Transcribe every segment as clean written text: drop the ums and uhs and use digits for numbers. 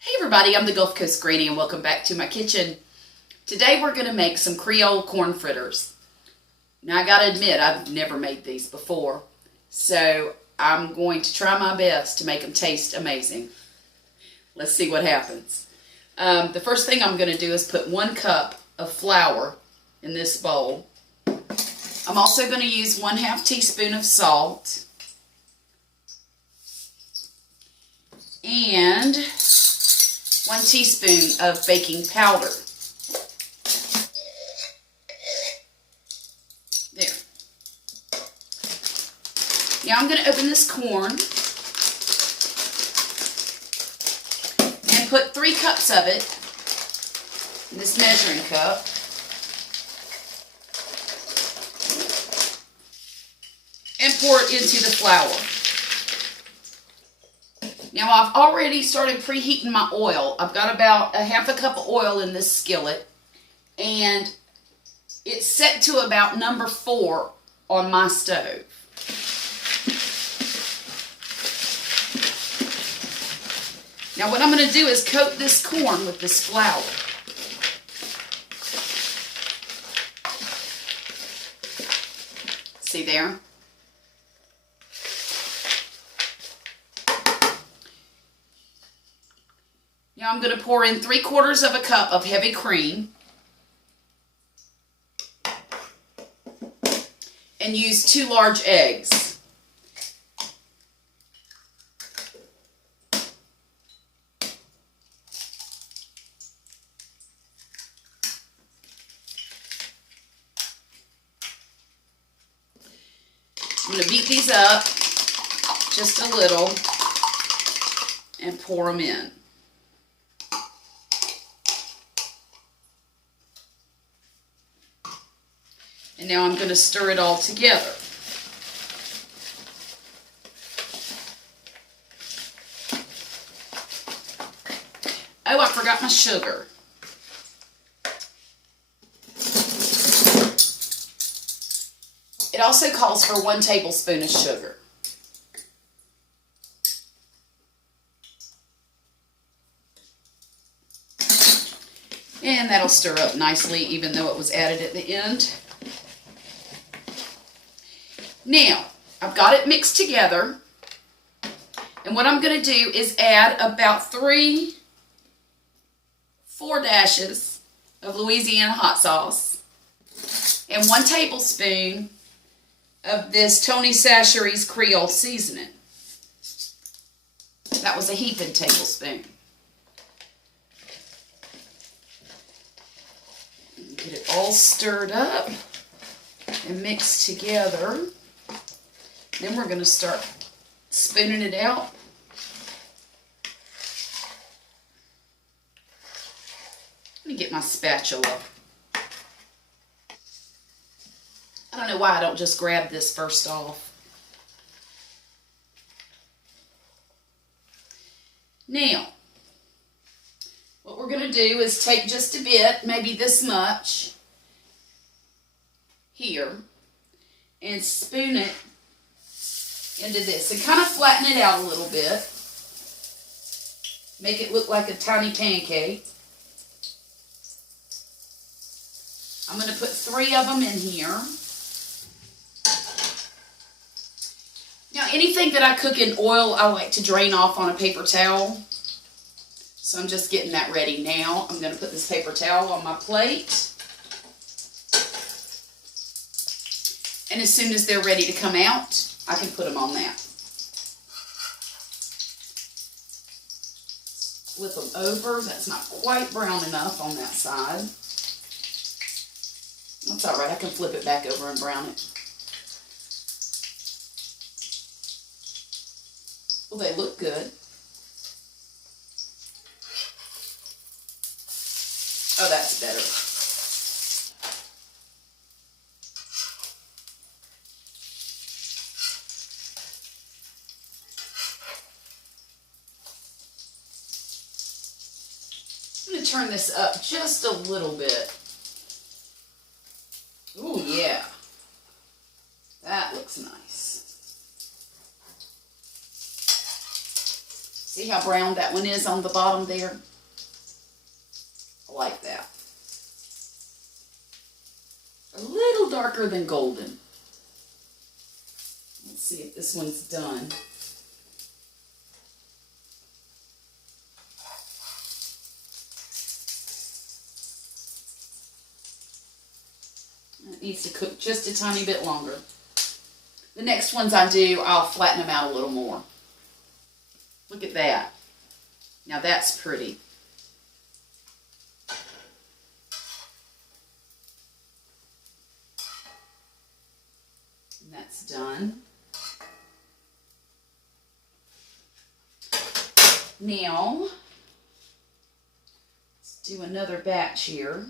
Hey everybody, I'm the Gulf Coast Granny and welcome back to my kitchen. Today we're going to make some Creole corn fritters. Now I gotta admit, I've never made these before, so I'm going to try my best to make them taste amazing. Let's see what happens. The first thing I'm going to do is put 1 cup of flour in this bowl. I'm also going to use 1/2 teaspoon of salt and 1 teaspoon of baking powder. There. Now I'm going to open this corn and put 3 cups of it in this measuring cup. And pour it into the flour. Now I've already started preheating my oil. I've got about 1/2 cup of oil in this skillet, and it's set to about number 4 on my stove. Now what I'm going to do is coat this corn with this flour. See there? Now I'm going to pour in 3/4 of a cup of heavy cream and use 2 large eggs. I'm going to beat these up just a little and pour them in. And now I'm going to stir it all together. Oh, I forgot my sugar. It also calls for 1 tablespoon of sugar. And that'll stir up nicely, even though it was added at the end. Now, I've got it mixed together, and what I'm going to do is add about 3-4 dashes of Louisiana hot sauce and 1 tablespoon of this Tony Chachere's Creole seasoning. That was a heaping tablespoon. Get it all stirred up and mixed together. Then we're going to start spooning it out. Let me get my spatula. I don't know why I don't just grab this first off. Now, what we're going to do is take just a bit, maybe this much, here, and spoon it into this and kind of flatten it out a little bit. Make it look like a tiny pancake. I'm going to put 3 of them in here. Now anything that I cook in oil, I like to drain off on a paper towel. So I'm just getting that ready now. I'm going to put this paper towel on my plate. And as soon as they're ready to come out, I can put them on that. Flip them over. That's not quite brown enough on that side. That's all right. I can flip it back over and brown it. Well, they look good. Oh, that's better. I'm going to turn this up just a little bit. Ooh, yeah. That looks nice. See See how brown that one is on the bottom there? I like that. A little darker than golden. Let's see if this one's done. It needs to cook just a tiny bit longer. The next ones I do, I'll flatten them out a little more. Look at that. Now that's pretty. And that's done. Now, let's do another batch here.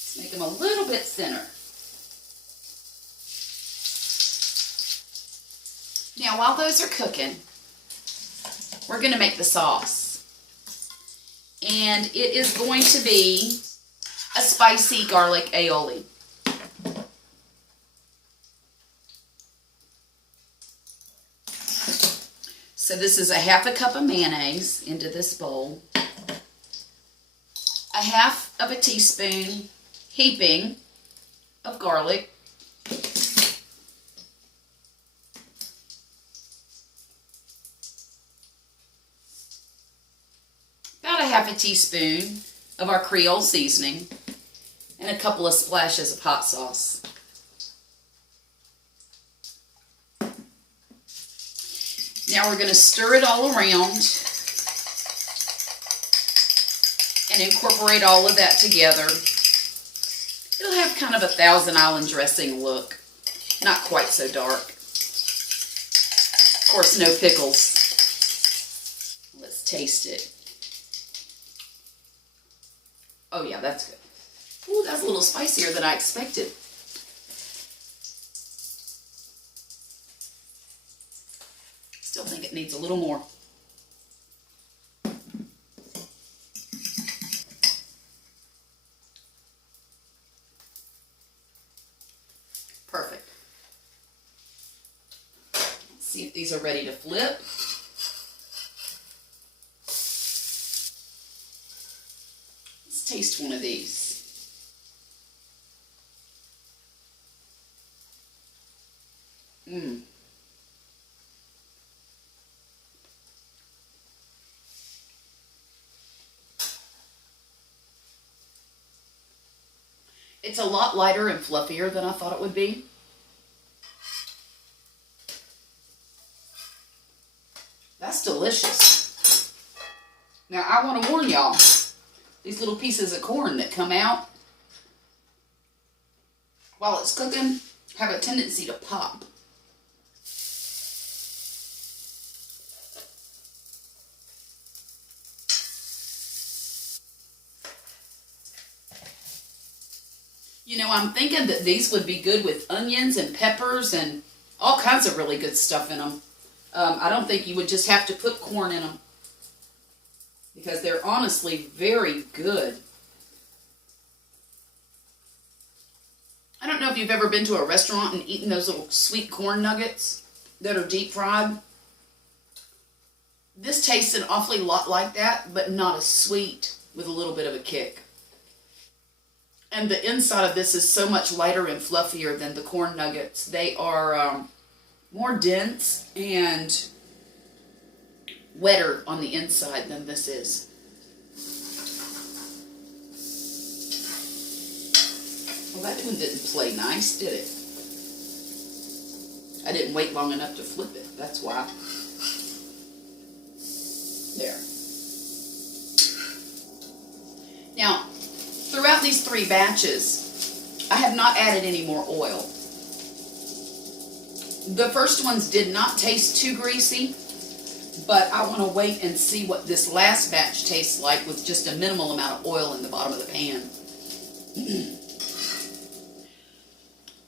Let's make them a little bit thinner. Now, while those are cooking, we're going to make the sauce. And it is going to be a spicy garlic aioli. So this is a half a cup of mayonnaise into this bowl, a half of a teaspoon heaping of garlic, about a half a teaspoon of our Creole seasoning, and a couple of splashes of hot sauce. Now we're going to stir it all around and incorporate all of that together. It'll have kind of a Thousand Island dressing look. Not quite so dark. Of course, no pickles. Let's taste it. Oh yeah, that's good. Ooh, that's a little spicier than I expected. Still think it needs a little more. Perfect. Let's see if these are ready to flip. Let's taste one of these. Mmm. It's a lot lighter and fluffier than I thought it would be. That's delicious. Now, I want to warn y'all, these little pieces of corn that come out while it's cooking have a tendency to pop. You know, I'm thinking that these would be good with onions and peppers and all kinds of really good stuff in them. I don't think you would just have to put corn in them, because they're honestly very good. I don't know if you've ever been to a restaurant and eaten those little sweet corn nuggets that are deep fried. This tastes an awfully lot like that, but not as sweet, with a little bit of a kick. And the inside of this is so much lighter and fluffier than the corn nuggets. They are more dense and wetter on the inside than this is. Well, that one didn't play nice, did it? I didn't wait long enough to flip it. That's why. There. Now, throughout these 3 batches, I have not added any more oil. The first ones did not taste too greasy, but I want to wait and see what this last batch tastes like with just a minimal amount of oil in the bottom of the pan.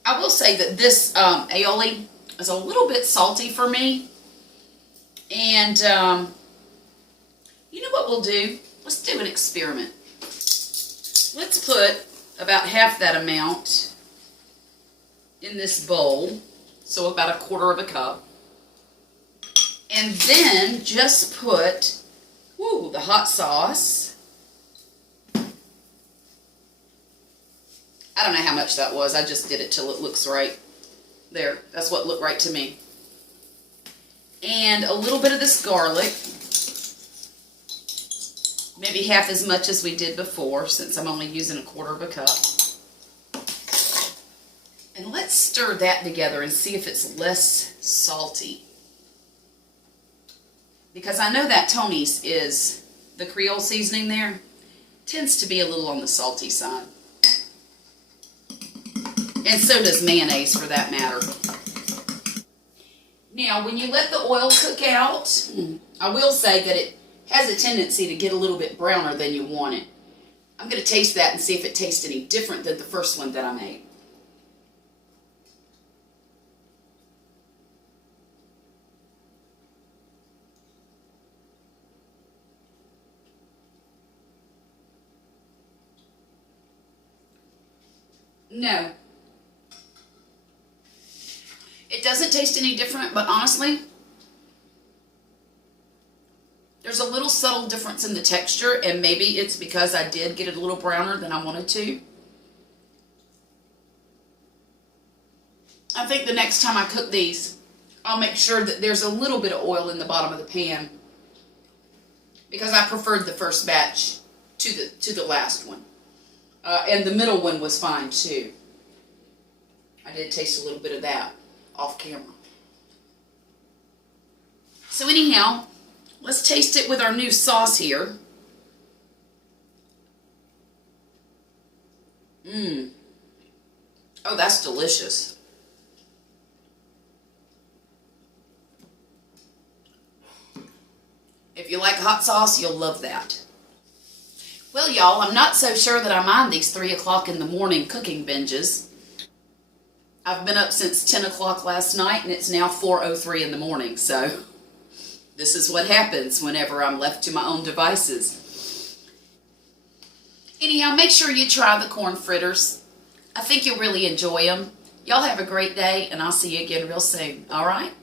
I will say that this aioli is a little bit salty for me. And you know what we'll do? Let's do an experiment. Let's put about half that amount in this bowl. so about 1/4 cup. And then just put, the hot sauce. I don't know how much that was. I just did it till it looks right. There, that's what looked right to me. And a little bit of this garlic. Maybe half as much as we did before, since I'm only using 1/4 cup. And let's stir that together and see if it's less salty. Because I know that Tony's is, the Creole seasoning there, tends to be a little on the salty side. And so does mayonnaise, for that matter. Now, when you let the oil cook out, I will say that it has a tendency to get a little bit browner than you want it. I'm going to taste that and see if it tastes any different than the first one that I made. No. It doesn't taste any different, but honestly, there's a little subtle difference in the texture, and maybe it's because I did get it a little browner than I wanted to. I think the next time I cook these, I'll make sure that there's a little bit of oil in the bottom of the pan, because I preferred the first batch to the last one. And the middle one was fine too. I did taste a little bit of that off camera. So anyhow, let's taste it with our new sauce here. Oh, that's delicious. If you like hot sauce, you'll love that. Well, y'all, I'm not so sure that I mind these 3 o'clock in the morning cooking binges. I've been up since 10 o'clock last night, and it's now 4:03 in the morning, so this is what happens whenever I'm left to my own devices. Anyhow, make sure you try the corn fritters. I think you'll really enjoy them. Y'all have a great day, and I'll see you again real soon, all right?